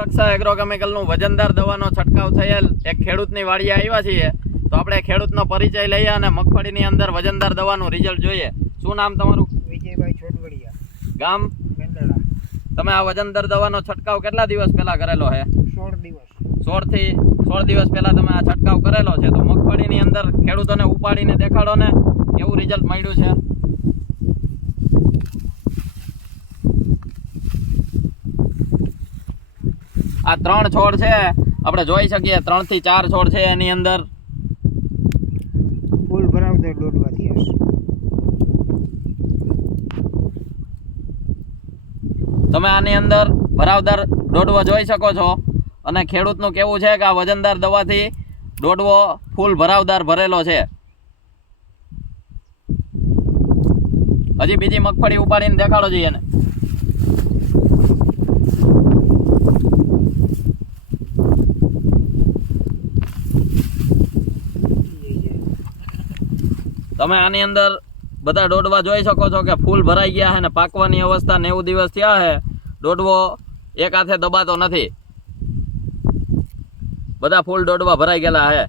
રક્ષા એગ્રોકેમિકલનું વજનદાર દવાનો છંટકાવ થયેલ એક ખેડૂતની વાડીએ આવ્યા છીએ તો આપણે ખેડૂતનો પરિચય લઈએ અને મગફળીની અંદર વજનદાર દવાનું રિઝલ્ટ જોઈએ. શું નામ તમારું? વિજયભાઈ છોટવડિયા, ગામ? મેંદરડા. તમે આ વજનદાર દવાનો છંટકાવ કેટલા દિવસ પહેલા કરેલો છે? 16 દિવસ. 16 દિવસ પહેલા તમે આ છંટકાવ કરેલો છે તો મગફળીની અંદર ખેડૂતોને ઉપાડીને દેખાડો ને કેવું રિઝલ્ટ મળ્યું છે. આ 3 છોડ છે, આપણે જોઈ શકીએ 3 થી 4 છોડ છે એની અંદર ફૂલ ભરાવદાર દોડવા થયા છે. તમે આની અંદર ભરાવદાર દોડવો જોઈ શકો છો અને ખેડૂતનું કેવું છે કે આ વજનદાર દવાથી દોડવો ફૂલ ભરાવદાર ભરેલો છે. હજી બીજી મગફળી ઉપાડીને દેખાડો જોઈએ ને. તમે આની અંદર બધા દોડવા જોઈ શકો છો કે ફૂલ ભરાઈ ગયા છે ને પાકવાની અવસ્થા 90 દિવસ થયા છે. દોડવો એક હાથે દબાતો નથી, બધા ફૂલ દોડવા ભરાઈ ગયેલા છે.